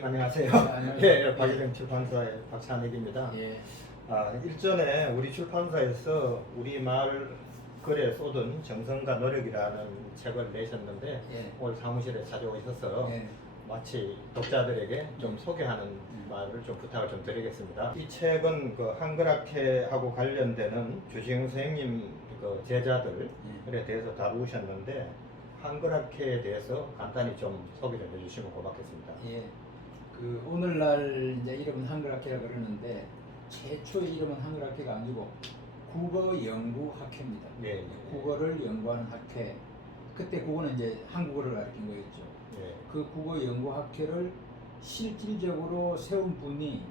선생님 안녕하세요. 안녕하세요. 예, 박일영 출판사의 박찬익입니다. 예. 일전에 우리 출판사에서 우리말 글에 쏟은 정성과 노력이라는 책을 내셨는데 예. 오늘 사무실에 찾아오셔서 예. 마치 독자들에게 좀 소개하는 말을 좀 부탁을 좀 드리겠습니다. 이 책은 그 한글학회하고 관련되는 주시영 선생님 그 제자들에 대해서 다루셨는데 한글학회에 대해서 간단히 좀 소개를 해주시면 고맙겠습니다. 예. 그 오늘날 이제 이름은 한글학회라 그러는데 최초의 이름은 한글학회가 아니고 국어연구학회입니다. 네. 국어를 연구하는 학회. 그때 국어는 이제 한국어를 가르친 거였죠. 네. 그 국어연구학회를 실질적으로 세운 분이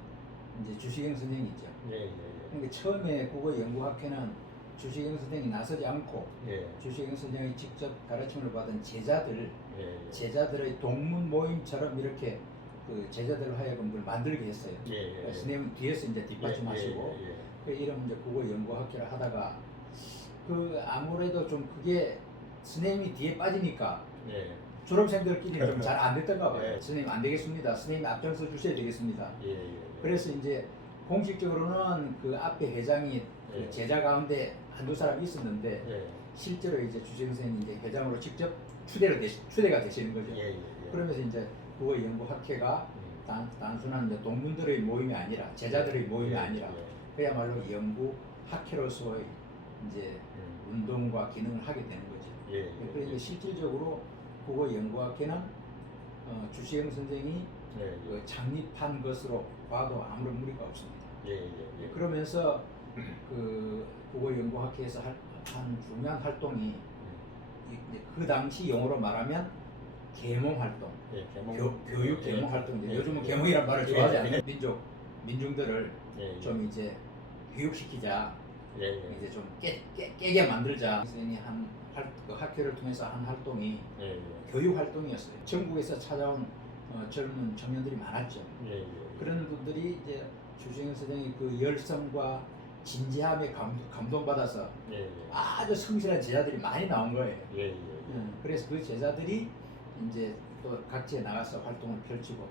이제 주시경 선생이죠. 네. 그러니까 처음에 국어연구학회는 주시경 선생이 나서지 않고 네. 주시경 선생이 직접 가르침을 받은 제자들, 네. 제자들의 동문 모임처럼 이렇게 그 제자들로 하여금 그걸 만들게 했어요. 예. 선생님은 뒤에서 이제 뒷받침하시고 그 이름 이제 국어연구학회를 하다가 그 아무래도 좀 그게 선생님이 뒤에 빠지니까 네. 졸업생들끼리 좀 잘 안 됐던가 봐요. 예. 선생님 안 되겠습니다. 선생님 앞장서 주셔야 되겠습니다. 예. 그래서 이제 공식적으로는 그 앞에 회장이 그 예. 제자 가운데 한두 사람이 있었는데 예. 실제로 이제 주시경 선생님이 이제 회장으로 직접 추대가 되시는 거죠. 예. 그러면서 이제 국어연구학회가 단순한 이제 동문들의 모임이 아니라 제자들의 모임이 아니라 그야말로 연구학회로서의 이제 운동과 기능을 하게 되는 거죠. 예. 그래서 실질적으로 국어연구학회는 주시영 선생이 그 창립한 것으로 봐도 아무런 무리가 없습니다. 그러면서 그 국어연구학회에서 한 중요한 활동이 그 당시 용어로 말하면 계몽 활동, 교육 계몽 활동인데 요즘은 계몽이란 말을 좋아하지 않는 민중들을 좀 이제 교육시키자, 이제 좀 깨게 만들자. 선생님이 그 학회를 통해서 한 활동이 교육 활동이었어요. 전국에서 찾아온 젊은 청년들이 많았죠. 그런 분들이 이제 주시영 선생이 그 열성과 진지함에 감동받아서 아주 성실한 제자들이 많이 나온 거예요. 그래서 그 제자들이 이제 또 각지에 나가서 활동을 펼치고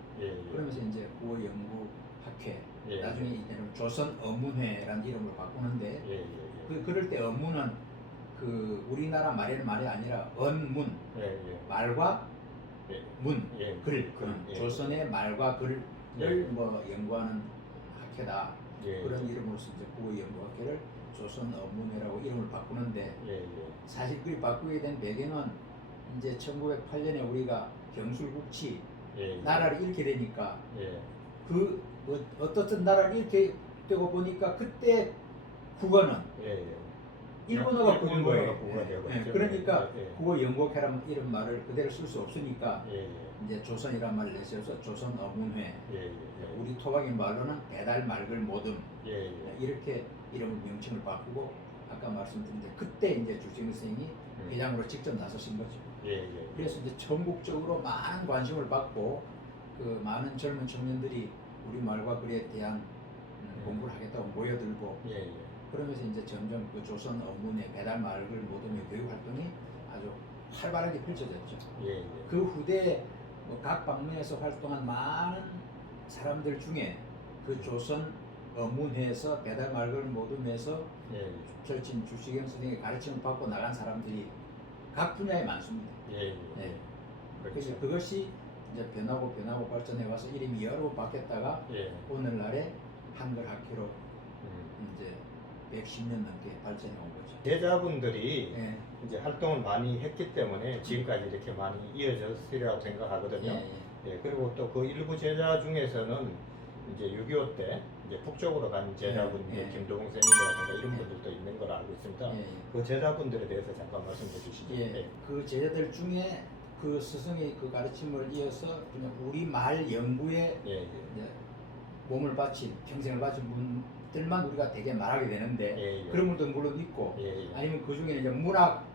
그러면서 이제 국어연구학회 나중에 이제는 조선어문회라는 이름으로 바꾸는데 그럴 때 어문은 그 우리나라 말의 말이 아니라 언문 말과 문 글 조선의 말과 글을 뭐 연구하는 학회다. 그런 이름으로서 이제 국어연구학회를 조선어문회라고 이름을 바꾸는데 사실 그 바꾸게 된 배경은 이제 1908년에 우리가 경술국치 나라를 잃게 되니까 그 어떻든 나라를 잃게 되고 보니까 그때 국어는 일본어가 국어인 거예요. 그러니까 국어연구학회라는 이런 말을 그대로 쓸 수 없으니까 이제 조선이란 말을 내세워서 조선어문회, 우리 토박이 말로는 배달 말글 모듬 이렇게 이름 명칭을 바꾸고 아까 말씀드린 데 그때 이제 주시경 선생님이 회장으로 직접 나서신 거죠. 그래서 이제 전국적으로 많은 관심을 받고 그 많은 젊은 청년들이 우리 말과 글에 대한 공부를 하겠다고 모여들고 그러면서 이제 점점 그 조선 어문의 배달 말글 모듬의 교육 활동이 아주 활발하게 펼쳐졌죠. 그 후대 각 방면에서 활동한 많은 사람들 중에 그 조선 어문회에서 배달 말글 모듬에서 절친 주시경 선생의 가르침을 받고 나간 사람들이 각 분야에 많습니다. 그래서 그것이 이제 변하고 발전해 와서 이름이 여러 번 바뀌었다가 오늘날의 한글학회로 이제 110년 넘게 발전해 온 거죠. 제자분들이 이제 활동을 많이 했기 때문에 지금까지 이렇게 많이 이어졌으리라고 생각하거든요. 그리고 또 그 일부 제자 중에서는 이제 6.25 때 이제 북쪽으로 간 제자분들 김도봉 선생님이라든가 이런 분들도 있는 걸 알고 있습니다. 그 제자분들에 대해서 잠깐 말씀해 주시죠. 그 제자들 중에 그 스승의 그 가르침을 이어서 그냥 우리 말 연구에 이제 몸을 바친 평생을 바친 분들만 우리가 되게 말하게 되는데 그런 분도 물론 있고 아니면 그 중에 이제 문학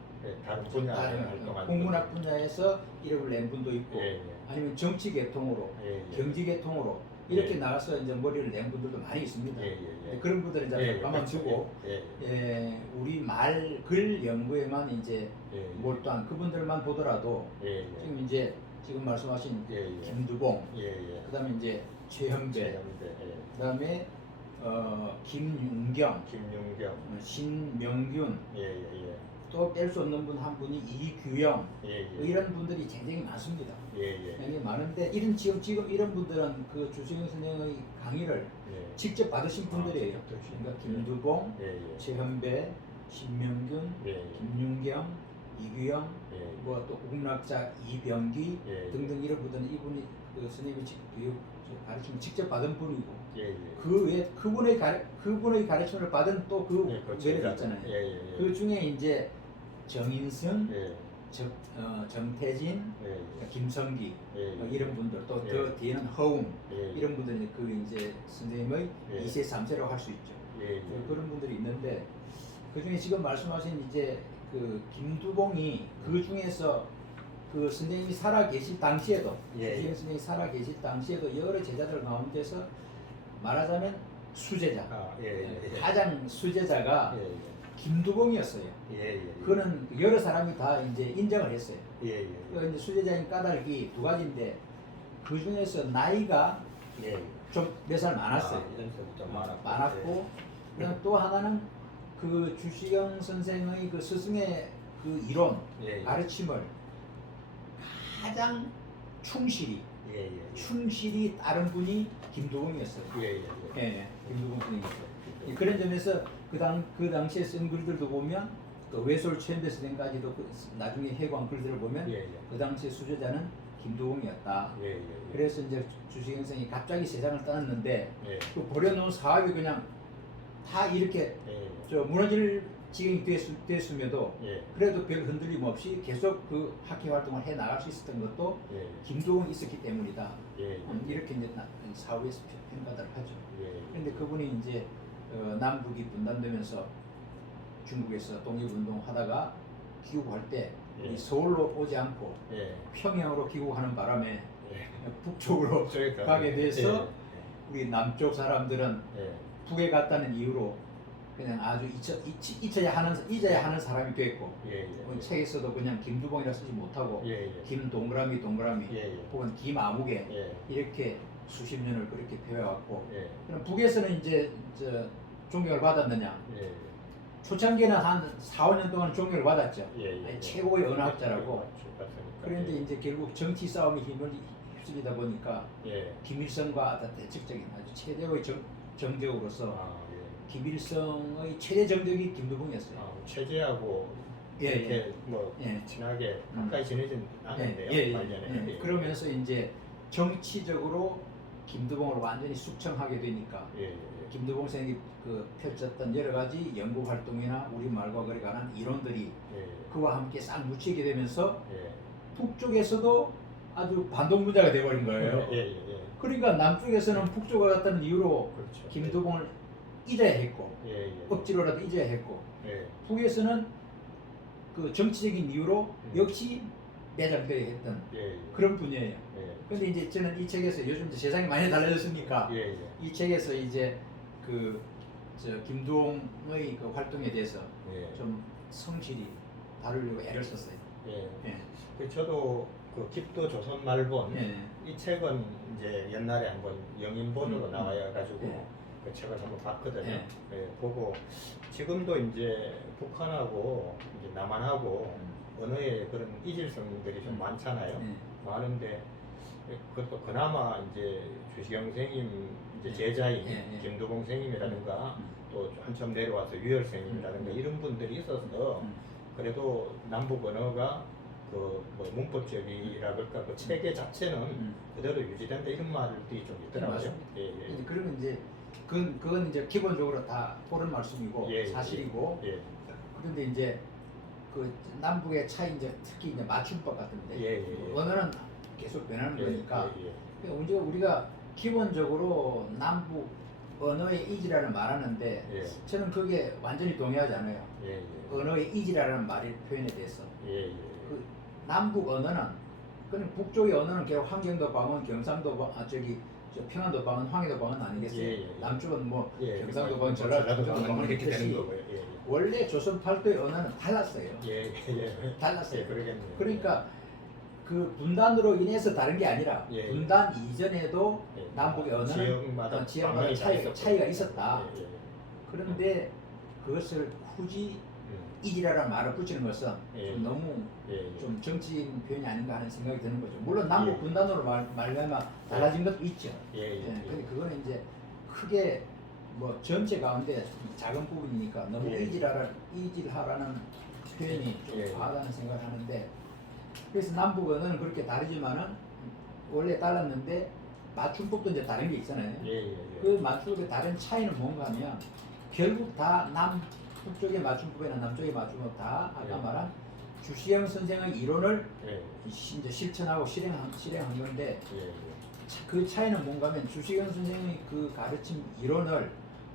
다른 분야에 활동하는 공문학 분야에서 이름을 낸 분도 있고 아니면 정치 계통으로 경제 계통으로 이렇게 나가서 이제 머리를 낸 분들도 많이 있습니다. 그런 분들은 이제 가만두고 우리 말 글 연구에만 이제 몰두한 그분들만 보더라도 지금 이제 지금 말씀하신 예, 예. 김두봉, 예, 예. 그다음에 이제 최현배, 최현배, 예. 그다음에 김윤경, 김윤경, 신명균, 예, 예, 예. 또 뺄 수 없는 분 한 분이 이규영, 예, 예. 이런 분들이 굉장히 많습니다. 예, 예. 굉장히 많은데 지금 이런 분들은 그 주시영 선생의 강의를 예. 직접 받으신 분들이에요. 직접 받으신 그러니까 분들. 김두봉, 예, 예. 최현배, 신명균, 예, 예. 김윤경, 이규영, 예. 뭐 또 국문학자 이병기 예, 예. 등등 이런 분들은 이분이 그 선생님이 가르침을 직접 받은 분이고 예, 예. 그 외에 그분의 가르침을 받은 또 그 예, 그렇죠. 외래도 있잖아요. 예, 예, 예. 그 중에 이제 정인승, 예, 정태진, 예, 김성기 예, 예. 이런 분들 또 예. 더 뒤에는 허웅 예, 이런 분들이 그 이제 선생님의 예. 2세, 3세라고 할 수 있죠. 예, 예. 그런 분들이 있는데 그 중에 지금 말씀하신 이제 그 김두봉이 그 중에서 그 선생님이 살아 계실 당시에도 예. 주시영 선생님이 살아 계실 당시에도 여러 제자들 가운데서 말하자면 수제자 아, 예, 예, 예. 가장 수제자가 예, 김두봉이었어요. 예, 예. 그는 여러 사람이 다 이제 인정을 했어요. 예, 예. 그 이제 수제자인 까닭이 두 가지인데 그 중에서 나이가 예. 좀 몇 살 많았어요. 연세부터 많았고 그다음 또 하나는 그 주시영 선생의 그 스승의 그 이론 예, 예. 가르침을 가장 충실히 예, 예. 충실히 따른 분이 김두봉이었어요. 예, 예, 예. 예, 김두봉 선생님이었어요. 그런 점에서 그 당시에 쓴 글들도 보면 또 외솔 최현배 선생까지도 나중에 해관 글들을 보면 예, 예. 그 당시에 수제자는 김두봉이었다. 예, 예. 그래서 이제 주시영 선생이 갑자기 세상을 떠났는데 예. 그 버려놓은 사업이 그냥 다 이렇게 예, 저 무너질 지경이 됐음에도 예. 그래도 별 흔들림 없이 계속 그 학회 활동을 해 나갈 수 있었던 것도 예. 김두봉이 있었기 때문이다. 예. 이렇게 이제 사후에서 평가를 하죠. 예. 그런데 그분이 이제 남북이 분단되면서 중국에서 독립운동 하다가 귀국할 때 예. 이 서울로 오지 않고 예. 평양으로 귀국하는 바람에 예. 북쪽으로 저기 가게 돼서 우리 남쪽 사람들은 예. 북에 갔다는 이유로 그냥 아주 잊어야 하는 사람이 됐고 예. 예. 책에서도 그냥 김두봉이라 쓰지 못하고 예. 예. 김동그라미 예. 혹은 김아무개 예. 이렇게 수십 년을 그렇게 배워왔고 예. 그럼 북에서는 이제 존경을 받았느냐 예. 초창기에는 한 4, 5년 동안 존경을 받았죠. 예. 예. 최고의 언어학자라고. 맞습니까? 그런데 이제 결국 정치 싸움이 힘을 휩쓸리다 보니까 예. 김일성과 대척적인 아주 최대의 정적으로서 아, 예. 김일성의 최대 정적이 김두봉이었어요. 아, 체제하고 예, 이렇게 뭐 예. 친하게 가까이 지내진 않았네요. 말년에. 예. 그러면서 이제 정치적으로 김두봉을 완전히 숙청하게 되니까 예. 예. 김두봉 선생이 그 펼쳤던 여러 가지 연구 활동이나 우리말과 그에 관한 이론들이 예. 그와 함께 싹 묻히게 되면서 예. 북쪽에서도 아주 반동분자가 돼버린 거예요. 예. 예. 그러니까 남쪽에서는 북쪽과 같다는 이유로 그렇죠. 김두봉을 잊어야 했고 예. 예. 억지로라도 잊어야 했고 예. 북에서는 그 정치적인 이유로 역시 매장되어야 했던 예. 그런 분이에요. 예. 근데 이제 저는 이 책에서 요즘 이제 세상이 많이 달라졌으니까 예. 예. 이 책에서 이제 김두봉의 그 활동에 대해서 예. 좀 성실히 다루려고 애를 썼어요. 예. 예. 그 저도 그 깊도 조선 말본 예. 이 책은 이제 옛날에 한번 영인본으로 나와야 가지고 예. 그 책을 한번 봤거든요. 예. 예, 보고 지금도 이제 북한하고 이제 남한하고 언어의 그런 이질성들이 좀 많잖아요. 예. 많은데 그것도 그나마 이제 주시경 선생님 이제 제자인 예. 김두봉 선생님이라든가 또 한참 내려와서 유열 선생님이라든가 이런 분들이 있어서 그래도 남북 언어가 그 뭐 문법적이라 그럴까 그 체계 자체는 그대로 유지된다 이런 말들이 좀 있더라고요. 맞습니다. 예, 예. 그러면 이제 그건 이제 기본적으로 다 옳은 말씀이고 예, 예, 사실이고 예. 그런데 이제 그 남북의 차이 이제 특히 이제 맞춤법 같은데 예, 예, 예. 언어는 계속 변하는 예, 거니까 예, 예. 그러니까 우리가 기본적으로 남북 언어의 이지라는 말하는데 예. 저는 그게 완전히 동의하지 않아요. 예, 예. 언어의 이지라는 말의 표현에 대해서 예, 예. 그 남북 언어는 그냥 북쪽의 언어는 결국 환경도 방언, 경상도 저 평안도 방언, 황해도 방언 아니겠어요? 예, 예. 남쪽은 뭐 예, 경상도 뭐 방언, 전라도 방언 방언 이렇게 이렇게 되는 거고요. 예, 예. 원래 조선 팔도의 언어는 달랐어요. 예, 예. 달랐어요. 예, 그러겠네요. 그러니까 그 분단으로 인해서 다른 게 아니라 예, 예. 분단 이전에도 예. 남북의 언어는 지역마다 방언이 차이가 있었다. 예, 예. 그런데 그것을 굳이 이지라라는 말을 붙이는 것은 예. 좀 너무 예, 예. 좀 정치인 표현이 아닌가 하는 생각이 드는 거죠. 물론 남북 예. 분단으로 말하면 달라진 것도 있죠. 예, 예, 예. 근데 그거는 이제 크게 뭐 전체 가운데 작은 부분이니까 너무 예. 이질하라는 표현이 좀 예. 과하다는 생각을 하는데, 그래서 남북 언어는 그렇게 다르지만은 원래 달랐는데 맞춤법도 이제 다른 게 있잖아요. 예, 예, 예. 그 맞춤법의 다른 차이는 뭔가 하면 결국 다 북쪽의 맞춤법이나 남쪽의 맞춤법 다 아까 예. 말한 주시영 선생의 이론을 예, 이제 실천하고 실행한 건데, 예, 그 차이는 뭔가 하면 주시영 선생의 그 가르침 이론을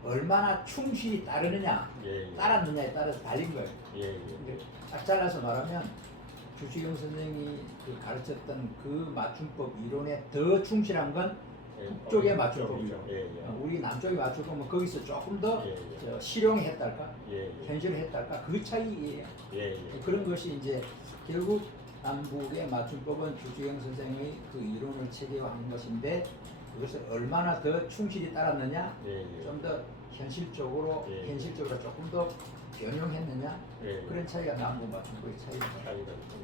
얼마나 충실히 따르느냐 예, 예. 따랐느냐에 따라서 달린 거예요. 예, 예. 근데 딱 잘라서 말하면 주시영 선생이 그 가르쳤던 그 맞춤법 이론에 더 충실한 건 북쪽의 맞춤법이죠. 예, 예. 우리 남쪽의 맞춤법은 거기서 조금 더 예, 예. 실용했달까, 예, 예. 현실을 했달까, 그 차이예요. 예, 예. 그런 것이 이제 결국 남북의 맞춤법은 주시영 선생의 그 이론을 체계화한 것인데, 그것을 얼마나 더 충실히 따랐느냐, 예, 예. 좀 더 현실적으로 예. 조금 더 변형했느냐, 예, 예. 그런 차이가 남북 맞춤법의 차이입니다. 차이가 있군요.